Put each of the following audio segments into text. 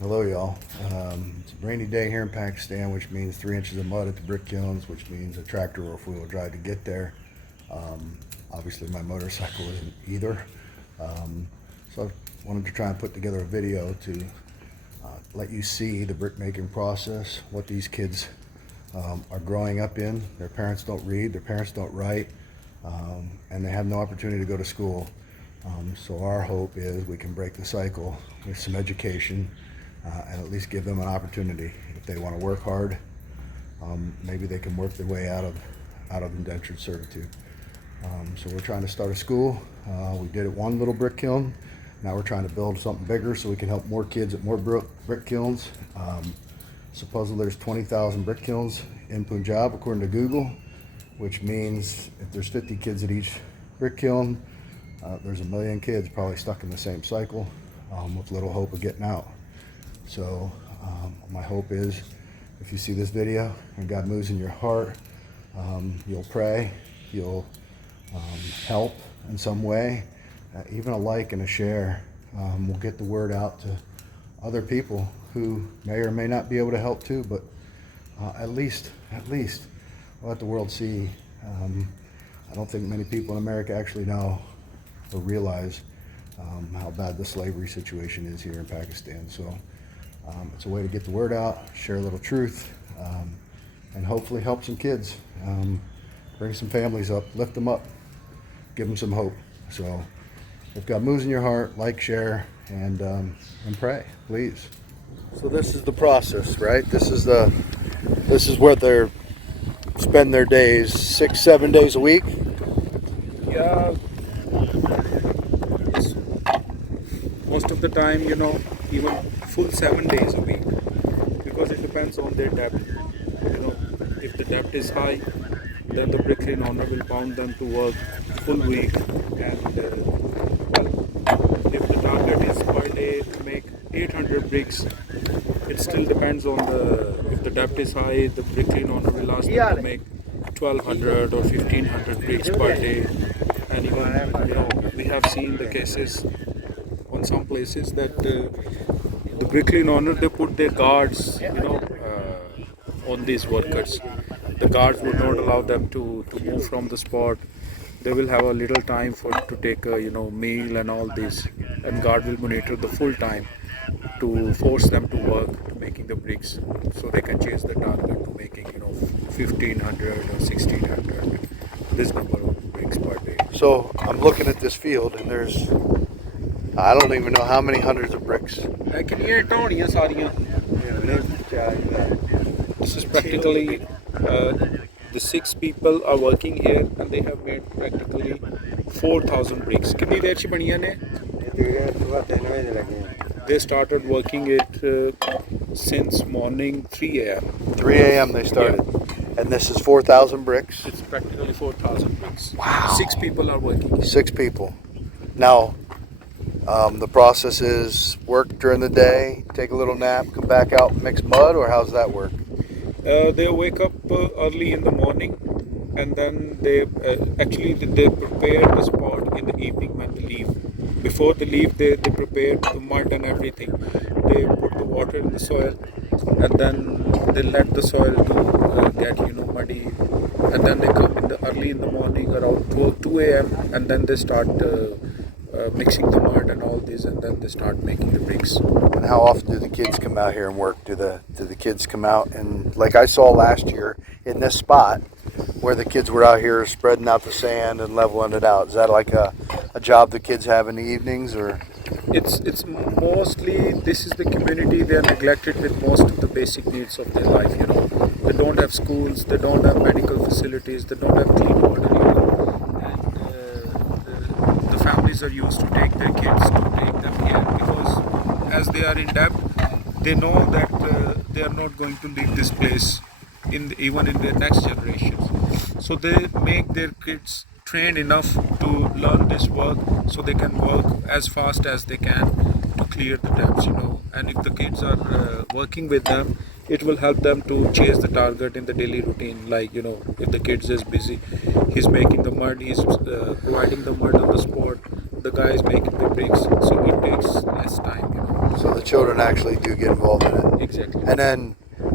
Hello, y'all. It's a rainy day here in Pakistan, which means 3 inches of mud at the brick kilns, which means a tractor or four-wheel drive to get there. Obviously, my motorcycle isn't either. So I wanted to try and put together a video to let you see the brick making process, what these kids are growing up in. Their parents don't read, their parents don't write, and they have no opportunity to go to school. So our hope is we can break the cycle with some education and at least give them an opportunity. If they want to work hard, maybe they can work their way out of indentured servitude. So we're trying to start a school. We did it one little brick kiln. Now we're trying to build something bigger so we can help more kids at more brick kilns. Supposedly there's 20,000 brick kilns in Punjab according to Google, which means if there's 50 kids at each brick kiln, there's 1 million kids probably stuck in the same cycle with little hope of getting out. So my hope is if you see this video and God moves in your heart, you'll pray, you'll help in some way. Even a like and a share will get the word out to other people who may or may not be able to help too, but at least let the world see. I don't think many people in America actually know or realize how bad the slavery situation is here in Pakistan. So it's a way to get the word out, share a little truth, and hopefully help some kids, bring some families up, lift them up, give them some hope. So if God moves in your heart, like, share, and pray, please. So this is the process, right? This is where they're spend their days, 6-7 days a week. Yeah, yes. Most of the time, even full 7 days a week, because it depends on their depth. If the depth is high, then the bricklayer owner will bound them to work full week, and if the target is per day to make 800 bricks, it still depends on if the depth is high, the bricklayer owner will ask them to make 1200 or 1500 bricks per day. And even, we have seen the cases on some places that the bricklayer owner, they put their guards, on these workers. The guards would not allow them to move from the spot. They will have a little time to take a meal and all this, and guard will monitor the full time to force them to work to making the bricks, so they can chase the target to making 1500 or 1600, this number of bricks per day. So I'm looking at this field and I don't even know how many hundreds of bricks. This is practically the 6 people are working here, and they have made practically 4,000 bricks. कितनी देर से बनिया ने? They started working it since morning 3 a.m. 3 a.m. they started. Yeah. And this is 4,000 bricks? It's practically 4,000 bricks. Wow. 6 people are working here. 6 people. Now, the process is work during the day, take a little nap, come back out and mix mud, or how's that work? They wake up early in the morning, and then they prepare the spot in the evening when they leave. Before they leave, they prepare the mud and everything. They put the water in the soil, and then they let the soil to get muddy, and then they come early in the morning around 2 a.m. and then they start mixing the mud and all this, and then they start making the bricks. And how often do the kids come out here and work? Do the kids come out, and like I saw last year in this spot where the kids were out here spreading out the sand and leveling it out? Is that like a job the kids have in the evenings, or? It's mostly, this is the community, they are neglected with most of the basic needs of their life. They don't have schools, they don't have medical facilities, they don't have clean water, and the families are used to take their kids to take them here, because as they are in debt, they know that they are not going to leave this place even in their next generations. So they make their kids trained enough to learn this work, so they can work as fast as they can to clear the debts. And if the kids are working with them, it will help them to chase the target in the daily routine. Like, if the kids is busy, he's making the mud, he's providing the mud on the spot, the guy is making the bricks, so it takes less time. So the children actually do get involved in it. Exactly. And then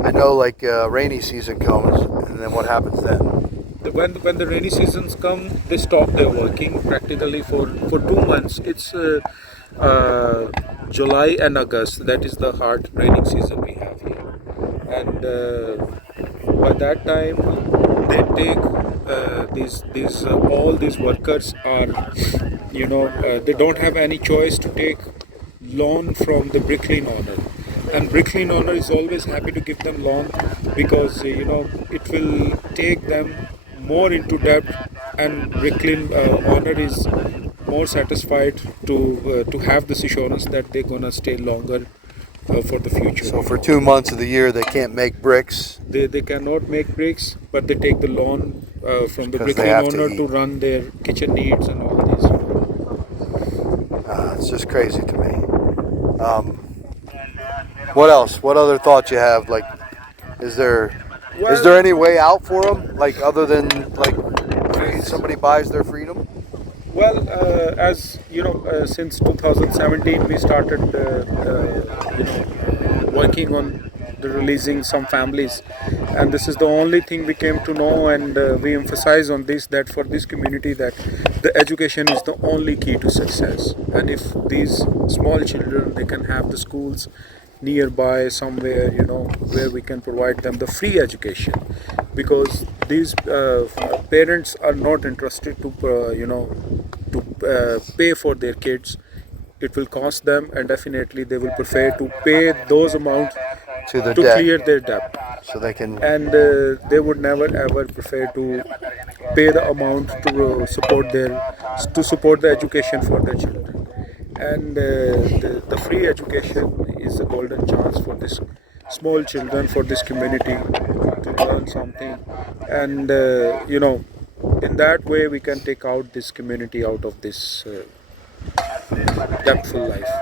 I know like rainy season comes, and then what happens then? When the rainy seasons come, they stop their working practically for 2 months. It's July and August. That is the hard raining season we have here. And by that time, they take these all these workers are, they don't have any choice to take loan from the bricklane owner, and bricklane owner is always happy to give them loan because it will take them more into debt, and bricklane owner is more satisfied to have this assurance that they're gonna stay longer for the future. So for 2 months of the year, they can't make bricks. They cannot make bricks, but they take the loan from the Because they bricklane have to owner to eat. run their kitchen needs and all these. It's just crazy to me. What else? What other thoughts you have? Like, is there any way out for them? Like, other than like somebody buys their freedom? Well, as you know, since 2017 we started, working on the releasing some families, and this is the only thing we came to know, and we emphasize on this, that for this community that the education is the only key to success, and if these small children, they can have the schools nearby somewhere, where we can provide them the free education, because these parents are not interested to pay for their kids. It will cost them, and definitely they will prefer to pay those amounts To the to debt, clear their debt, so they can. and they would never ever prefer to pay the amount to support the education for their children. And the free education is a golden chance for this small children, for this community to learn something, and in that way we can take out this community out of this depthful life.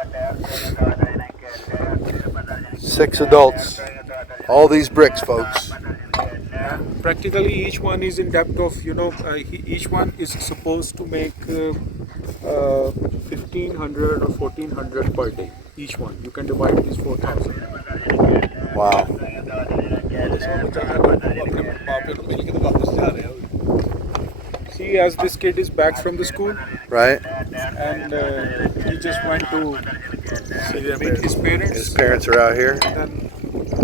6 adults, all these bricks, folks. And practically each one is in depth of, each one is supposed to make 1500 or 1400 per day, each one. You can divide this 4000. Wow. See, as this kid is back from the school, Right? and he just went to meet his parents. His parents are out here Then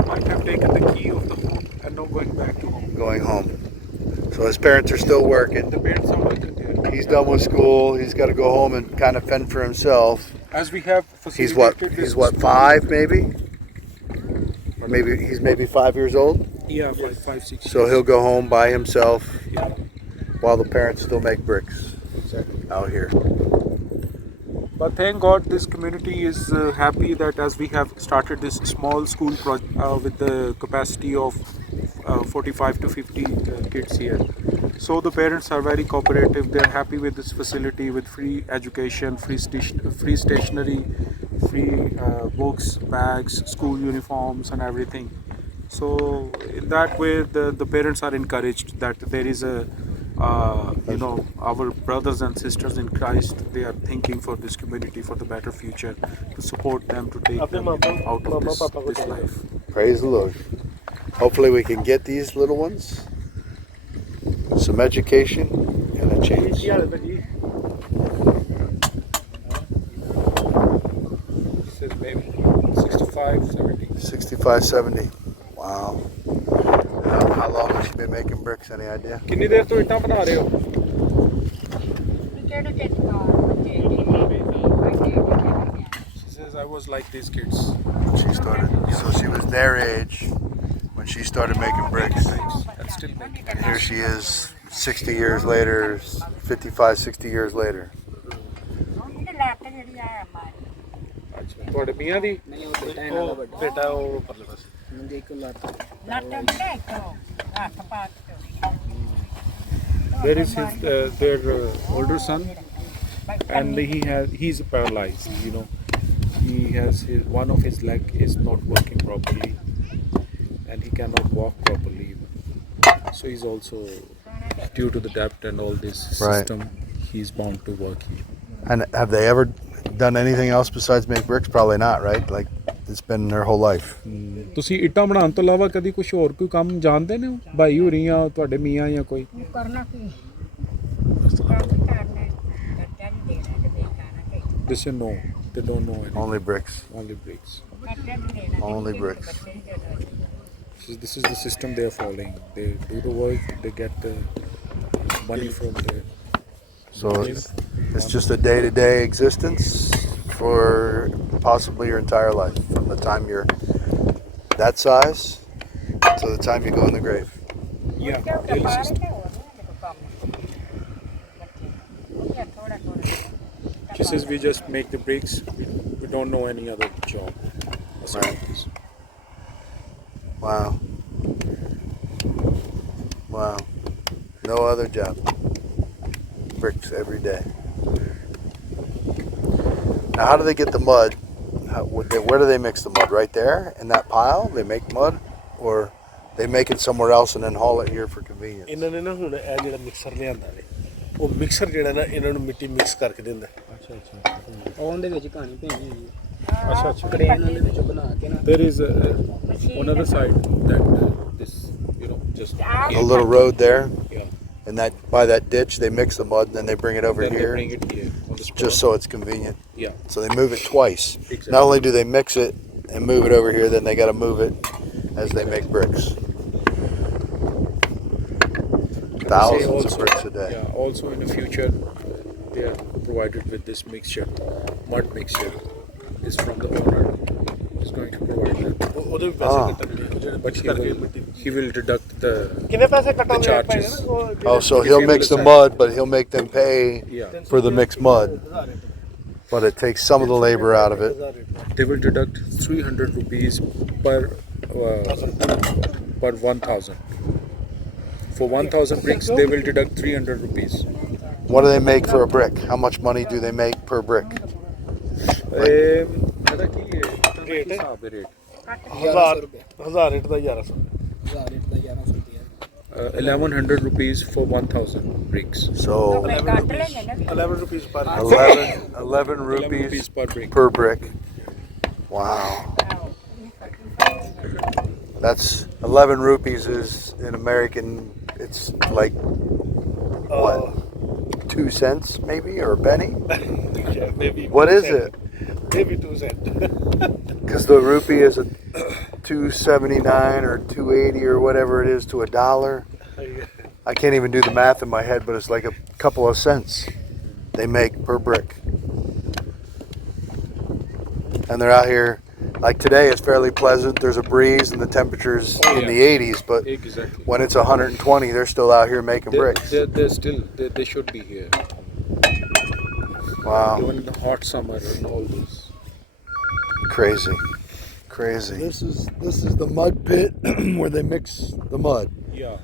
might have taken the key of the home and now going back to home. going home. So his parents are still working. The parents are working there. He's done with school. He's got to go home and kind of fend for himself. As we have He's what? facilitated He's this- what? 5 maybe? Or maybe he's maybe 5 years old. Yeah, 5, 6. So he'll go home by himself Yeah, while the parents still make bricks exactly. out here. But thank God this community is happy that as we have started this small school project with the capacity of 45 to 50 kids here. So the parents are very cooperative. They are happy with this facility, with free education, free stationery, free books, bags, school uniforms and everything. So in that way the parents are encouraged that there is a our brothers and sisters in Christ, they are thinking for this community, for the better future, to support them, to take them out of this life. Praise the Lord. Hopefully we can get these little ones some education and a chance. Says maybe 65, 70. 65, 70. Wow. How long has she been making bricks? Any idea? कितनी देर तो इतना बना रहे हो? She says I was like these kids. She started. So she was their age when she started making bricks. And still making. And here she is 60 years later, 55, 60 years later. ਤੁਹਾਡੇ ਮੀਆਂ ਦੀ ਬੇਟਾ ਉਹ ਪਰਲੇ ਪਾਸੇ there is their older son, and he's paralyzed. He has one of his leg is not working properly, and he cannot walk properly. So he's also, due to the debt and all this system, he's bound to work here. And have they ever done anything else besides make bricks? Probably not, right? Like it's been their whole life. ਤੁਸੀਂ ਇੱਟਾਂ ਬਣਾਉਣ ਤੋਂ ਇਲਾਵਾ ਕਦੀ ਕੁਝ ਹੋਰ ਕੋਈ ਕੰਮ ਜਾਣਦੇ ਨੇ ਭਾਈ ਹੋਰੀ ਜਾਂ ਤੁਹਾਡੇ ਮੀਆਂ ਜਾਂ ਕੋਈ ਕਰਨਾ ਕੀ ਕਰਨਾ ਬੱਚਾ ਵੀ ਦੇਣਾ ਤੇ ਬੇਚਾਰਾ ਤੇ This you know, they don't know anything. Only bricks. Only bricks. ਬੱਚਾ ਵੀ ਦੇਣਾ Only bricks. This is the system they are following. They do the work, they get the money from the. So it's just a day-to-day existence for possibly your entire life, from the time you're that size to the time you go in the grave. Yeah, daily system. She says we just make the bricks. We don't know any other job. aside Right. this. Wow. Wow. No other job. Bricks every day. Now, how do they get the mud? Where do they mix the mud? Right there in that pile? They make mud? Or they make it somewhere else and then haul it here for convenience? ਇਹਨਾਂ ਨੇ ਨਾ ਹੁਣ ਇਹ ਜਿਹੜਾ mixer ਲਿਆਂਦਾ ਨੇ ਉਹ mixer ਜਿਹੜਾ ਨਾ ਇਹਨਾਂ ਨੂੰ ਮਿੱਟੀ ਮਿਕਸ ਕਰਕੇ ਦਿੰਦਾ ਉਹਦੇ ਵਿੱਚ ਕਹਾਣੀ ਪੈਣੀ ਹੋਈ Acha, acha. ਕ੍ਰੇਨ ਦੇ ਵਿੱਚੋਂ ਬਣਾ ਕੇ ਨਾ There is on other side that this just A little road there, yeah. and that by that ditch, they mix the mud and then they bring it over Then here, they bring it here on the spot. just so it's convenient. Yeah. So they move it twice. Exactly. Not only do they mix it and move it over here, then they got to move it as they make bricks. Thousands of bricks a day. Yeah. Also in the future, they are provided with this mixture, mud mixture. Is from the owner. Is going to provide that. ਉਹਦੇ ਵੀ ਪੈਸੇ ਕੱਟਣਗੇ ਜਿਹੜੇ But mix ਕਰਕੇ ਮਿੱਟੀ he will deduct the ਕਿੰਨੇ ਪੈਸੇ ਕੱਟਾਂਗੇ charges. Oh, so he'll mix the mud, but he'll make them pay Yeah. for the mixed mud. But it takes some of the labor out of it. They will deduct 300 rupees per 1,000. For 1,000 bricks, they will deduct 300 rupees. What do they make for a brick? How much money do they make per brick? ਇਹਦਾ ਕੀ ਹੈ Rate? ਹਿਸਾਬ ਹੈ rate? 1000 rate ਦਾ 1100 1000 rate ਦਾ 1100 ਰੁਪਏ 1,100 rupees for 1,000 bricks. So ਕੱਟ ਲੈਣੇ ਨਾ 11 rupees ਪਰ 11 rupees rupees per brick. per brick. Wow. That's 11 rupees is in American, it's like what? 2 cents maybe, or a penny? maybe What is it? maybe 2 cent Because the rupee is a 2.79 or 2.80 or whatever it is to a dollar. I can't even do the math in my head, but it's like a couple of cents they make per brick. And they're out here. Like today, it's fairly pleasant. There's a breeze and the temperature's in the 80s. But Exactly. when it's 120, they're still out here making bricks. They're still, they should be here. Wow, Even in the hot summer and all this. crazy, crazy. This is the mud pit where they mix the mud. Yeah.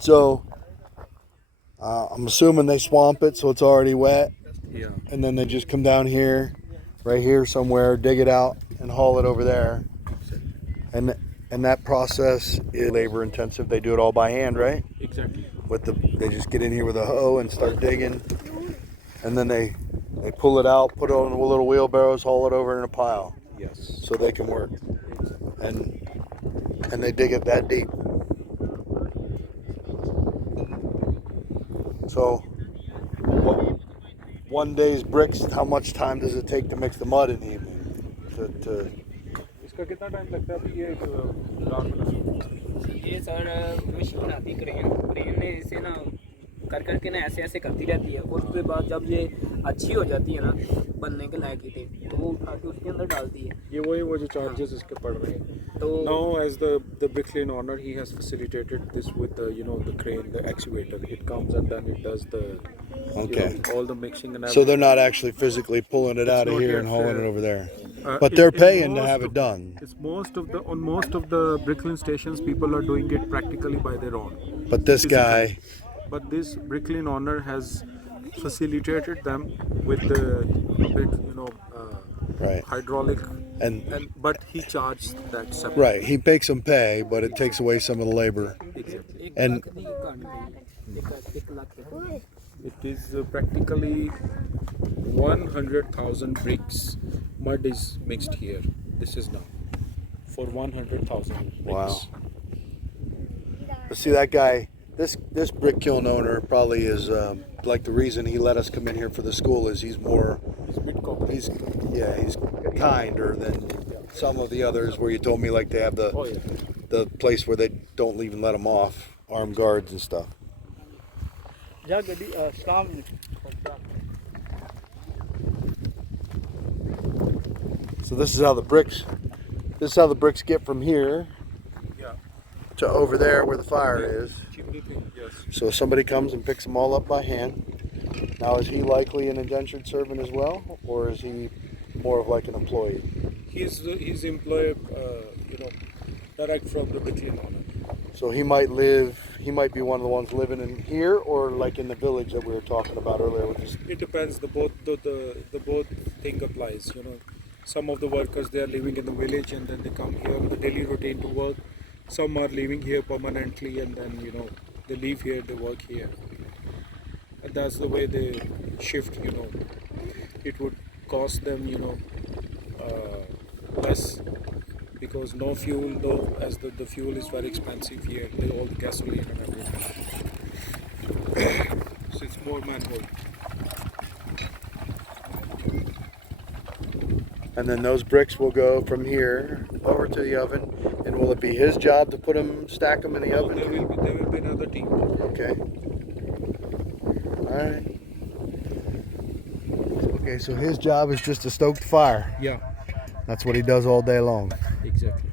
So I'm assuming they swamp it so it's already wet, Yeah. and then they just come down here, right here somewhere, dig it out, and haul it over there. And that process is labor intensive. They do it all by hand, right? Exactly. They just get in here with a hoe and start digging, and then they pull it out, put it on little wheelbarrows, haul it over in a pile Yes. so they can work. And they dig it that deep. So one day's bricks, how much time does it take to mix the mud in the evening? इसका कितना time लगता है अभी ये रात में? ये sir machine आती क्रेन में इसे ना कर करके ना ऐसे ऐसे करती रहती है और उसके बाद जब ये अच्छी हो जाती है ना बनने के लायक थी तो वो उठा के उसके अंदर डालती है ये वही वो जो चार्जेस इसके पड़ रहे हैं. तो Now as the bricklayer owner, he has facilitated this with the the crane, the excavator. It comes and then it does the Okay. all the mixing and everything. So they're not actually physically pulling it out of not here yet and hauling fair. it over there. But But they're paying to have it done. It's on most of the bricklaying stations, people are doing it practically by their own. But this guy, But this bricklaying owner has facilitated them with the bit, right, hydraulic, and but he charged that separate. right, he makes them pay, but it takes away some of the labor. Exactly. And एक लाख रुपए It is practically 100,000 bricks. Mud is mixed here. This is now for 100,000 bricks. Wow. But see that guy, this brick kiln owner probably is like the reason he let us come in here for the school is he's more, It's bit complicated. he's kinder than some of the others where you told me like they have the Oh yeah. the place where they don't even let them off, armed guards and stuff. ਜਾ ਗੱਡੀ ਸਲਾਮ So this is how the bricks get from here Yeah. to over there where the fire is. Chimney thing. Yes. So somebody comes and picks them all up by hand. Now is he likely an indentured servant as well, or is he more of like an employee? He's employed, direct from the kiln owner. So he might be one of the ones living in here, or like in the village that we were talking about earlier. Which is, It depends. The both thing applies. Some of the workers, they are living in the village and then they come here on the daily routine to work. Some are living here permanently and then they live here, they work here. And that's the way they shift. It would cost them less because no fuel, as the fuel is very expensive here. All the gasoline and everything. So it's more manual. and then those bricks will go from here over to the oven. And will it be his job to stack them in the oven? There will be another team. Okay. All right. Okay, so his job is just to stoke the fire. Yeah, That's what he does all day long. exactly.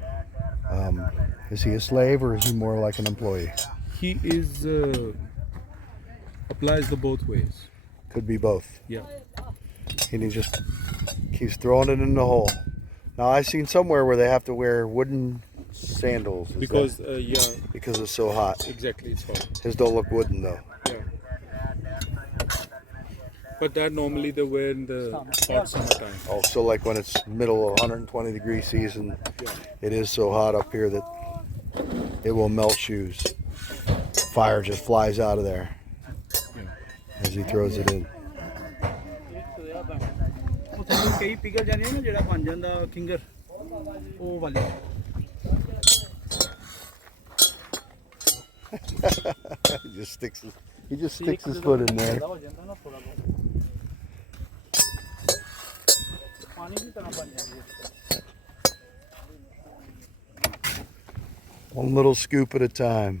Is he a slave or is he more like an employee? He is applies the both ways. Could be both. Yeah. And he just keeps throwing it in the hole. Now I've seen somewhere where they have to wear wooden sandals. Is Because that because it's so hot. exactly, it's hot. His don't look wooden though. Yeah. But that normally they wear in the hot summertime. Oh, so like when it's middle of 120 degree season, Yeah. it is so hot up here that it will melt shoes. Fire just flies out of there Yeah. as he throws it in. ਉੱਥੇ ਕਈ ਪਿਘਲ ਜਾਂਦੇ ਨੇ ਜਿਹੜਾ ਬਣ ਜਾਂਦਾ finger ਉਹ ਵਾਲੇ He just sticks his foot in there. ਹੋ ਜਾਂਦਾ ਨਾ ਥੋੜਾ ਬਹੁਤ ਪਾਣੀ ਦੀ ਤਰ੍ਹਾਂ ਬਣ ਜਾਂਦੀ ਹੈ One little scoop at a time.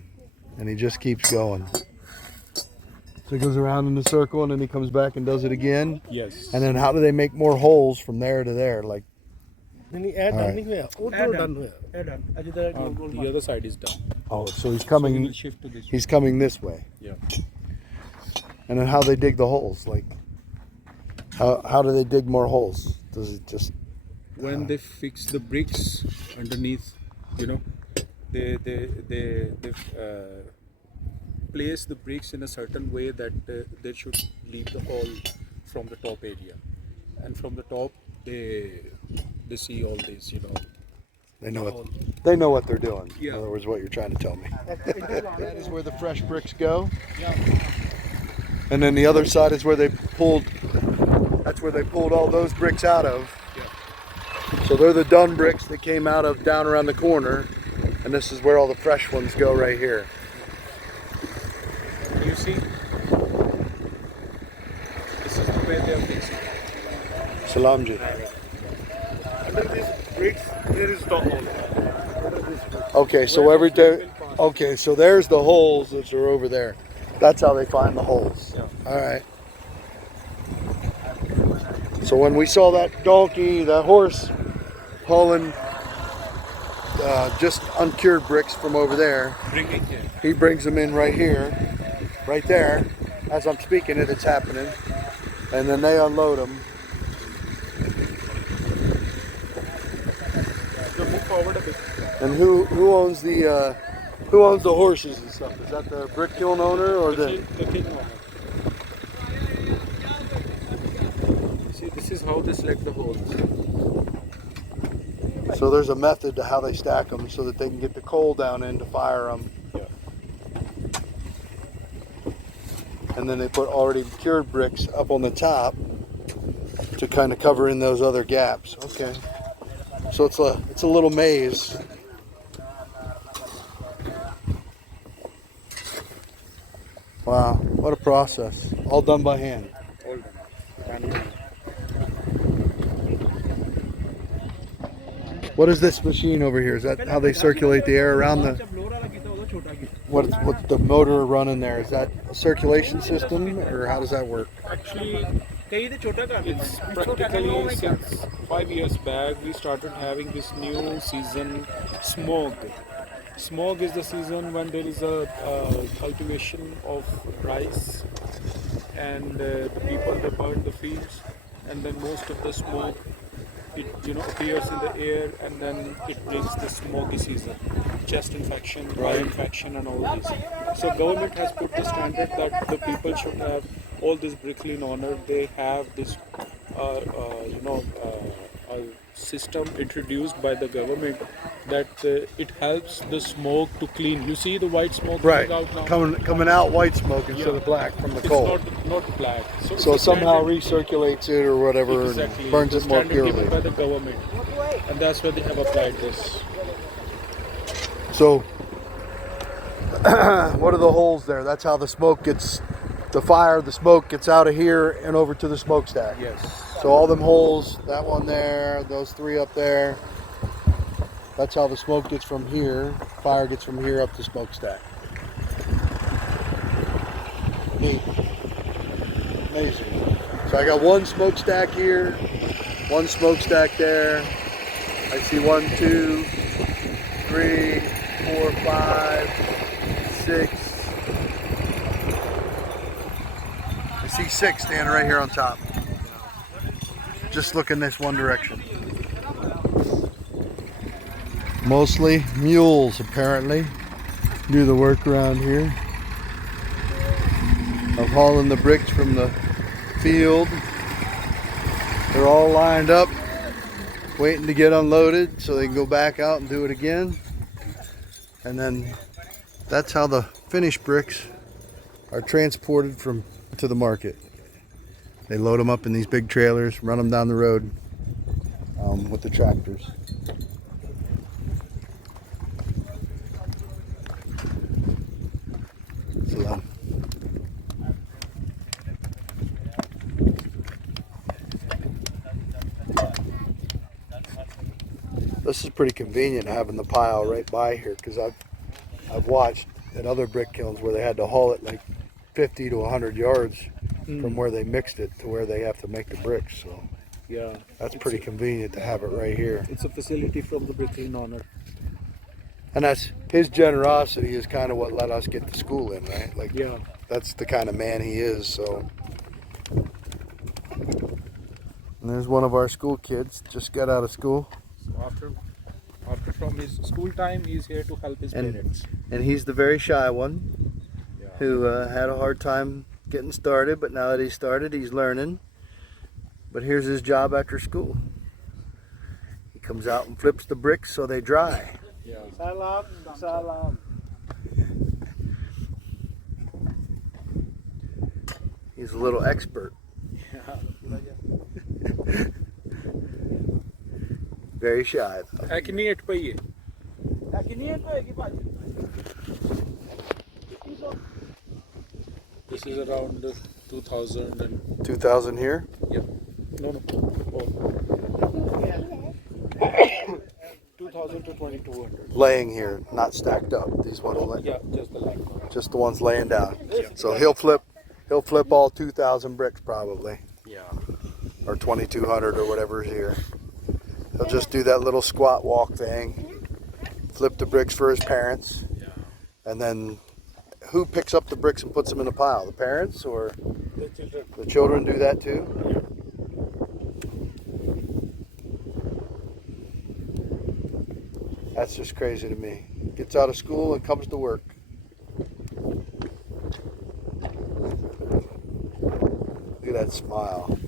And he just keeps going. So he goes around in a circle and then he comes back and does it again. Yes. And then how do they make more holes from there to there? Like, ਨਹੀਂ ਇਹ done ਨਹੀਂ ਹੋਇਆ ਉਧਰੋਂ done ਹੋਇਆ ਇਹ done ਅਜੇ ਤਾਂ The other side is done. oh, so he's So we coming. will shift to this. He's coming this way. Yeah. And then how they dig the holes? Like, how do they dig more holes? Does it just? When they fix the bricks underneath, they place the bricks in a certain way that they should leave the hole from the top area, and from the top they see all this. They know what they're doing. Yeah. In other words, what you're trying to tell me. That is where the fresh bricks go. And then the other side is where they pulled. That's where they pulled all those bricks out of. Yeah. So they're the done bricks that came out of down around the corner, and this is where all the fresh ones go right here. You see, this is the way they are fixing. Salam ji. Under this BRICS there is the whole Okay, so every day. Okay, so there's the holes that are over there. That's how they find the holes. Yeah. All right. So when we saw that donkey, that horse, hauling just uncured bricks from over there, Bring it here. he brings them in right here, right there. As I'm speaking it, it's happening. And then they unload them. So move forward a bit. And who owns the horses and stuff? Is that the brick kiln owner or The the? king owner. See, this is how they select the holes. So there's a method to how they stack them so that they can get the coal down in to fire them. Yeah. And then they put already cured bricks up on the top to kind of cover in those other gaps. Okay. So it's a little maze. Wow, what a process. All done by hand. All done. What is this machine over here? Is that how they circulate the air around the... What's the motor running there? Is that a circulation system, or how does that work? Actually, it's practically since 5 years back we started having this new season, smog. Smog is the season when there is a cultivation of rice, and the people, they burn the fields, and then most of the smoke, it appears in the air, and then it brings the smoky season, chest infection, eye infection, and all this. So government has put the standard that the people should have all this bricklaying honor. They have this a system introduced by the government that it helps the smoke to clean. You see the white smoke coming out now? Coming out white smoke instead of black from the It's coal. not black. So it it's somehow standard- recirculates it or whatever Exactly. and burns It's it more standard given purely. by the government, and that's why they have applied this. So what are the holes there? That's how the smoke gets, the smoke gets out of here and over to the smokestack. Yes. So all them holes, that one there, those three up there, that's how the smoke gets from here, fire gets from here up the smokestack. Neat. Amazing. So I got one smokestack here, one smokestack there. I see 1, 2, 3, 4, 5, 6. I see 6 standing right here on top. Just looking this one direction. Mostly mules apparently do the work around here of hauling the bricks from the field. They're all lined up waiting to get unloaded so they can go back out and do it again. And then that's how the finished bricks are transported to the market. They load them up in these big trailers, run them down the road with the tractors. So, this is pretty convenient having the pile right by here, because I've watched at other brick kilns where they had to haul it like 50 to 100 yards from where they mixed it to where they have to make the bricks. So Yeah. that's pretty convenient to have it right here. It's a facility from the bricklaying owner. And that's his generosity is kind of what let us get to school in, right? Like, Yeah. that's the kind of man he is. So, and there's one of our school kids, just got out of school, So after from his school time, he's here to help his And- parents. and he's the very shy one who had a hard time getting started, but now that he's started, he's learning. But here's his job after school. He comes out and flips the bricks so they dry. Yeah. Salam, salam. He's a little expert. Very shy though. ਹੈ ਕਿੰਨੀ ਇੱਟ ਪਈ ਹੈ? This is around 2000 and 2,000 here? no. Oh. 2000 to 2200. Laying here, not stacked up. These ones, Yeah, just the line. just the ones laying down. So he'll flip all 2,000 bricks probably, Yeah. or 2,200 or whatever's here. He'll just do that little squat walk thing, flip the bricks for his parents, Yeah. and then who picks up the bricks and puts them in a pile? The parents or The children. the children do that too? That's just crazy to me. Gets out of school and comes to work. Look at that smile.